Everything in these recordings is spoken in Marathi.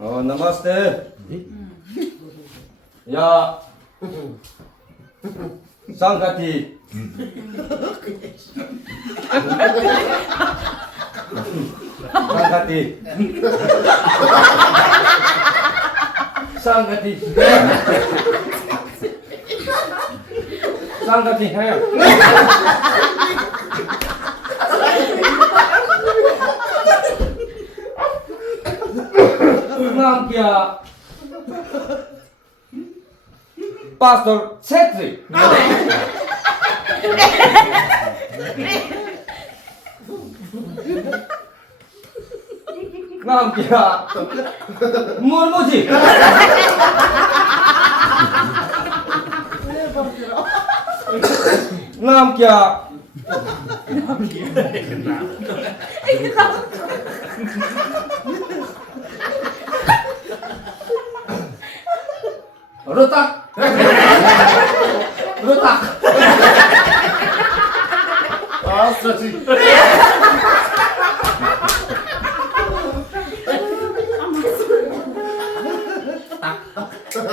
नमस्ते या संगति संगति है नाम क्या पास्टर छेत्री नाम क्या मुर्मू जी नाम क्या रोहतक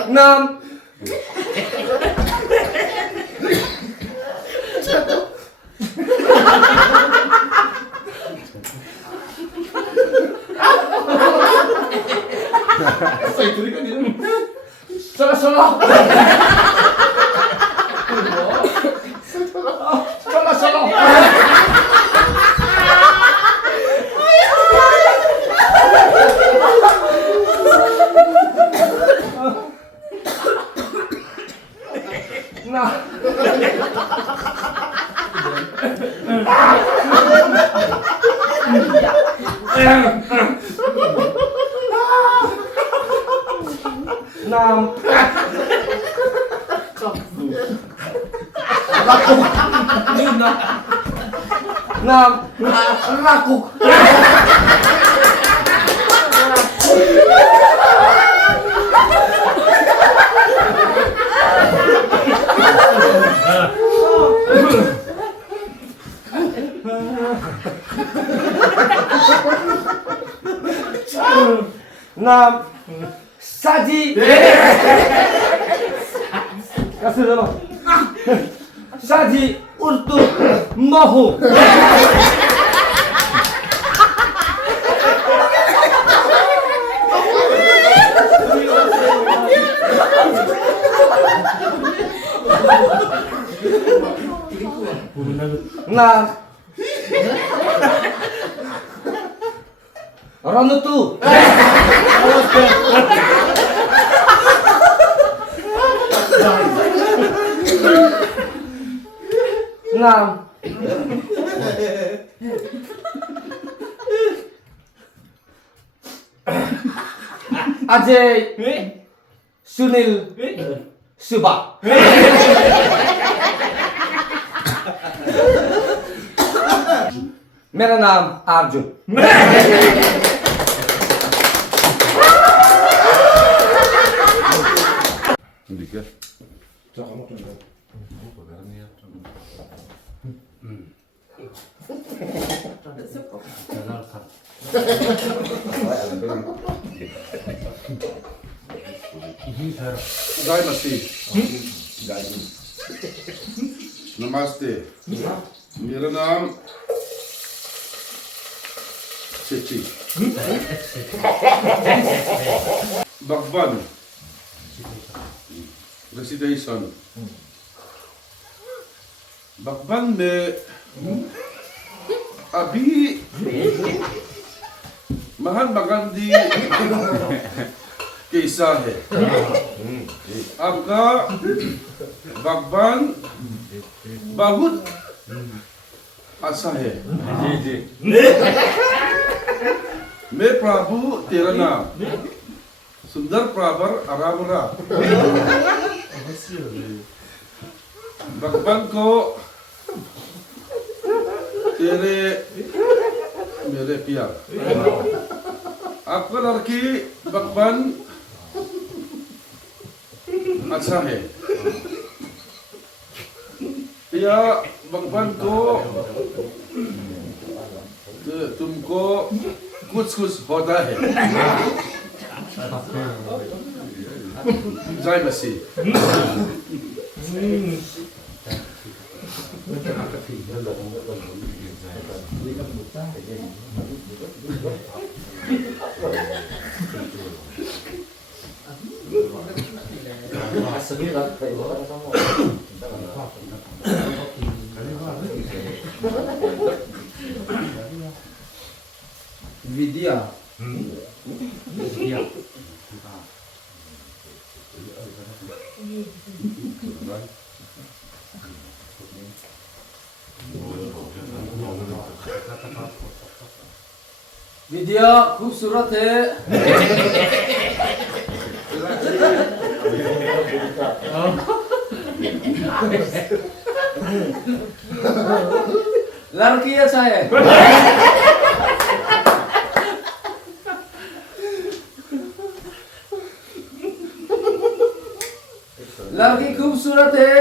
नाम चलो नाम Rakuk नाम Saji kasih dulu Saji untuk mahu nah orang itu नाम अजय सुनील सुबा मेरा नाम अर्जुन नमस्ते मेरा नाम चेची बकबन रेसिडेंशन बकबन में अभी महात्मा गांधी कैसा है आपका बकबन बहुत अच्छा है जी मैं प्रभु तेरा नाम सुंदर प्रावर आरामरा बकबन को तेरे मेरे प्यार आपका लड़की बकबन अच्छा है या बकबन को तुमको कुछ होता है Privacy. Vidya. विद्या खूबसूरत है। लड़की अच्छा है। लड़की खूबसूरत है।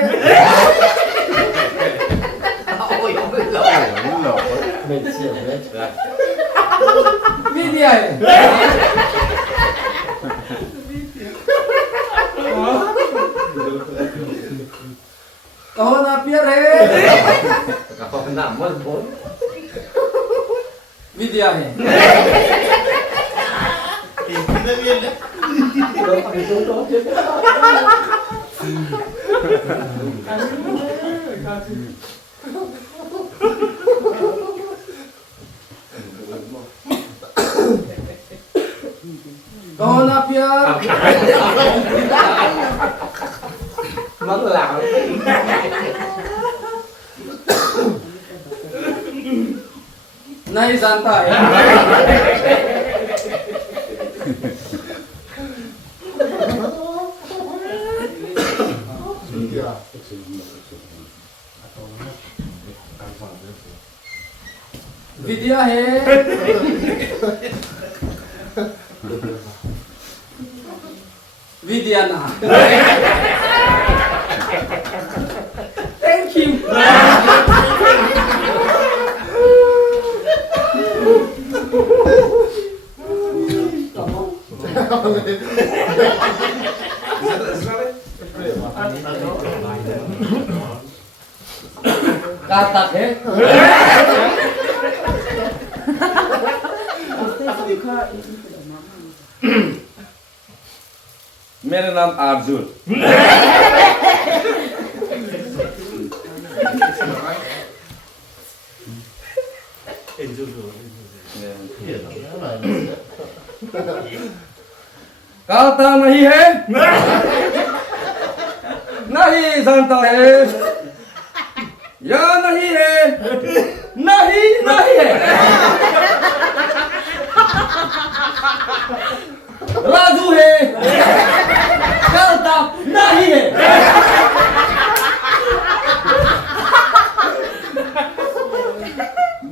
विद्या है। कहो ना प्यार है। विद्या है। कहो ना प्यार। mất lòng नहीं जानता है। विद्या है। विद्या ना। Thank you. काटक है। मेरा नाम अर्जुन। कहता नहीं है। नहीं जानता है। या नहीं है। नहीं नहीं है। राजू है। कहता नहीं है।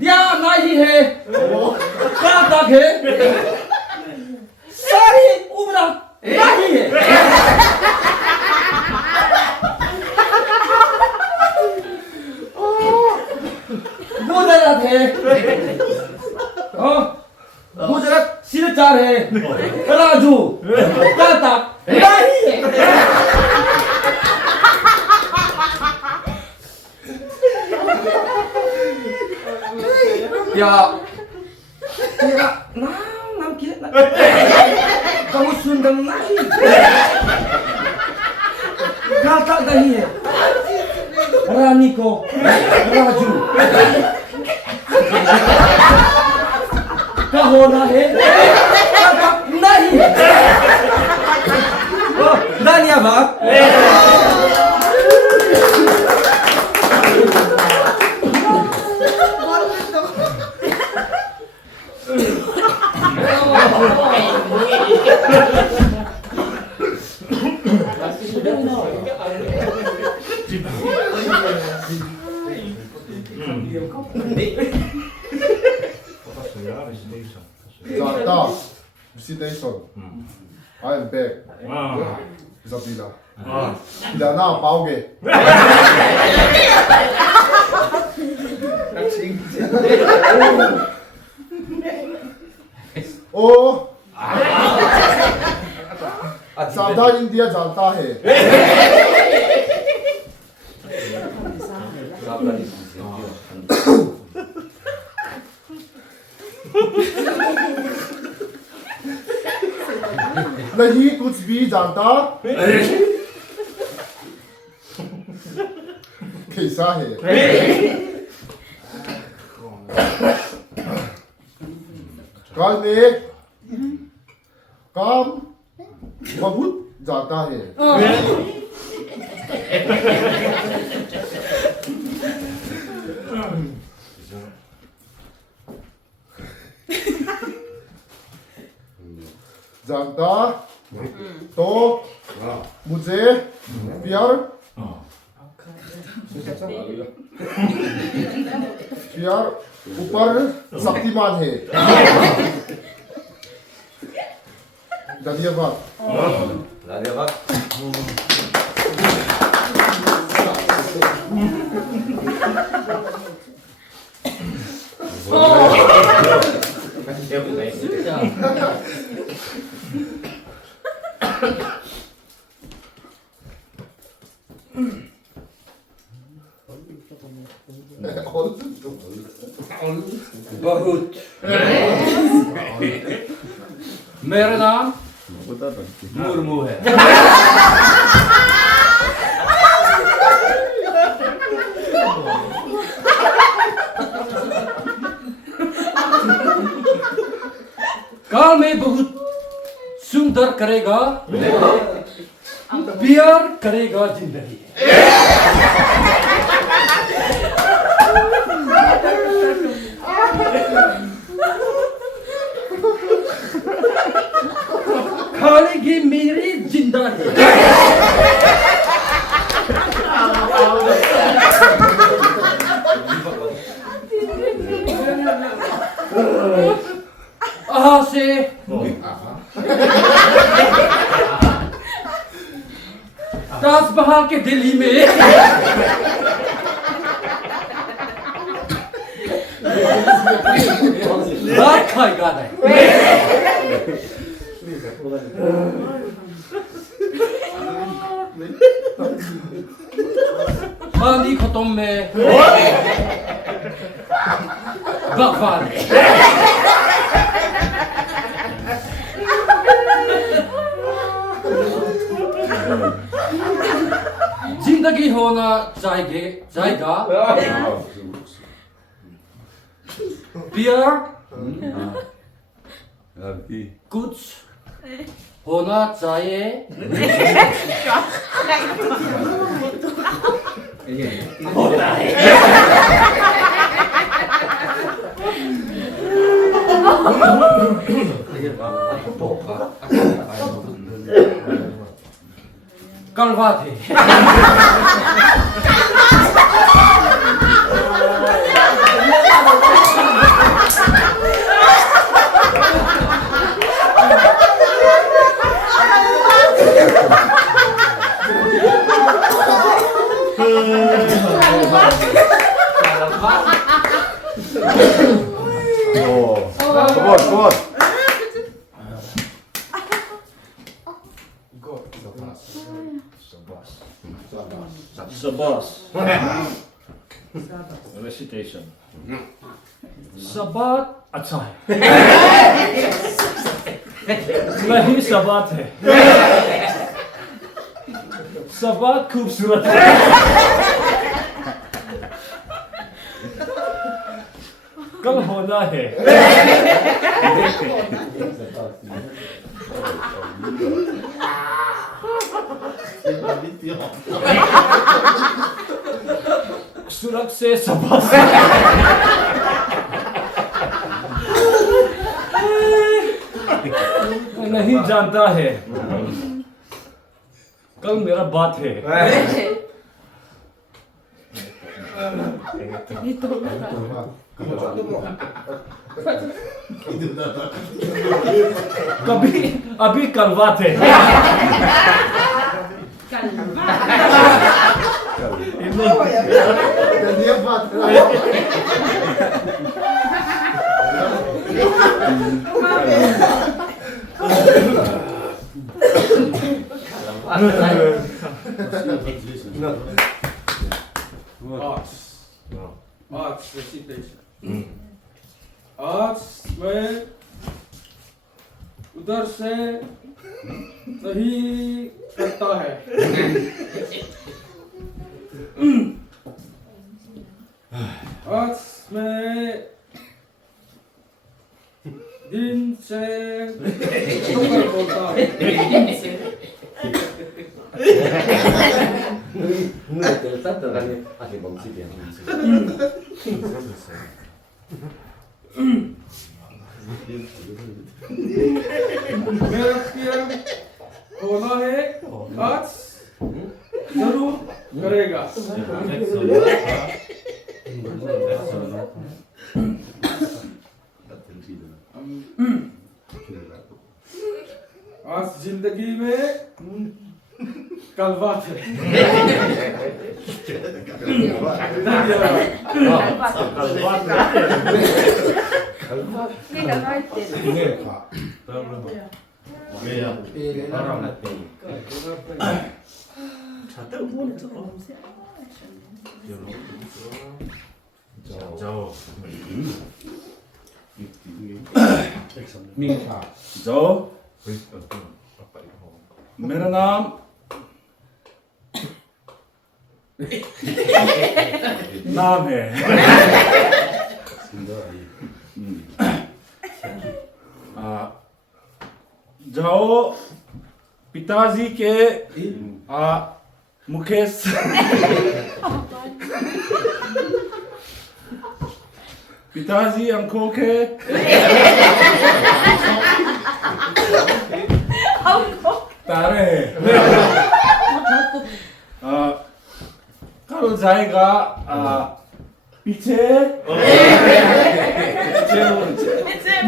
दिया नहीं है। कहता है। सारी उम्र नहीं है। गुजरात है। गुजरात सिलचर है। राजू कहता नहीं है। क्या तेरा नाम क्या? kamu Sunda lagi. Kata नहीं है. रानी को राजू का होना है. कथा नहीं है. धन्यवाद. Zata, visitation. I am back. Isabella. Bila na pauge. Oh. सावधान इंडिया जानता है नहीं कुछ भी जानता कैसा है कल में काम बहुत जाता है जानता तो मुझे प्यार प्यार ऊपर शक्तिमान है धन्यवाद बहुत मेरा नाम मुर्मू है कल में बहुत सुंदर करेगा प्यार करेगा जिंदगी खाली मेरी जिंदा है आहा से ताजमहल के दिल्ली में रात खाएगा नहीं पानी खत्म में भगवान जिंदगी होना जाएगा प्यार कुछ होना चाहिए होता है कल बात है Sabas. Recitation. सबात अच्छा है नहीं सबात है सबात खूबसूरत है कल होना है सुरख से सबात नहीं जानता है कल मेरा बात है कभी अभी कल बात है आर्ट्स रेसिटेशन आर्ट्स में उधर से नहीं करता है आर्ट्स में दिन से होकर बोलता है मेरा प्यार होना है आज जरूर करेगा आज जिंदगी में कल बात है जाओ मेरा नाम नाम है जाओ पिताजी के मुकेश पिताजी अंकों के तारे कल जाएगा पीछे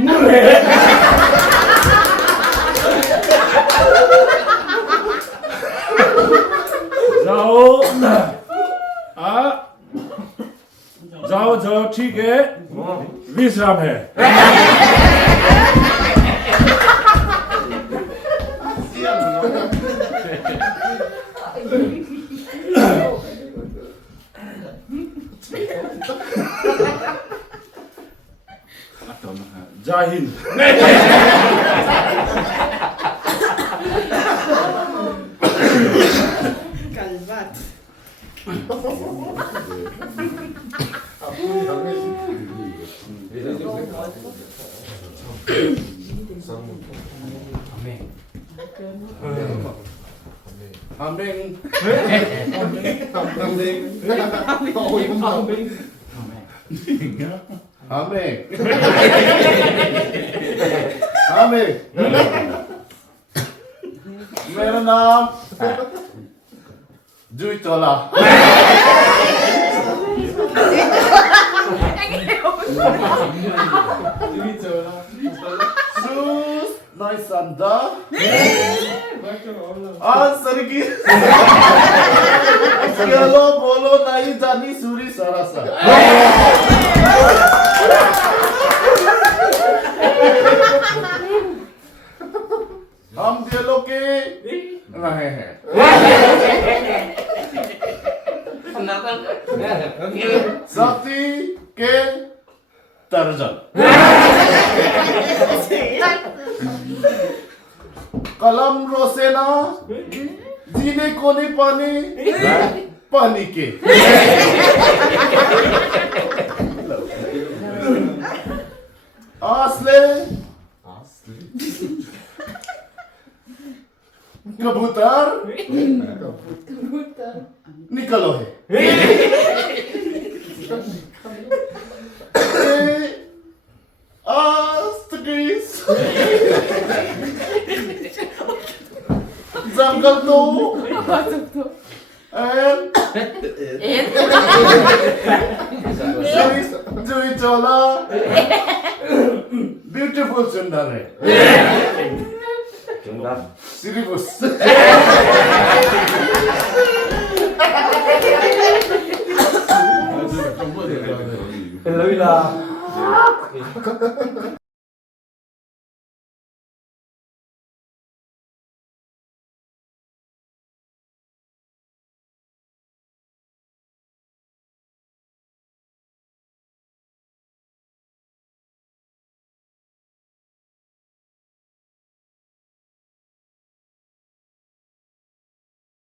मुड़े जाओ जाओ जाओ ठीक है विश्राम है जय हिंद मेरा नाम जुई चोला sus naisanda सरगी गेलो बोलो नहीं जानी सूरी सरसा हम गेलो के रहे हैं साथी के तर्जन कलम रोसेना जीने को नहीं पानी पानी के आसले कबूतर निकलो है जंगल तो जुई चोला ब्यूटीफुल सुंदर है सिरिबुस Hello,